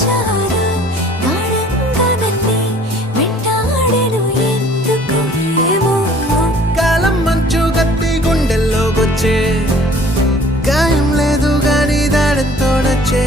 వచ్చాను గాఢంగానన్నీ వెంటాడెను ఎందుకు ఏమో కాలం మంచు కత్తి గుండెల్లోకొచ్చే గాయం లేదు గాని దాడంతో నచ్చే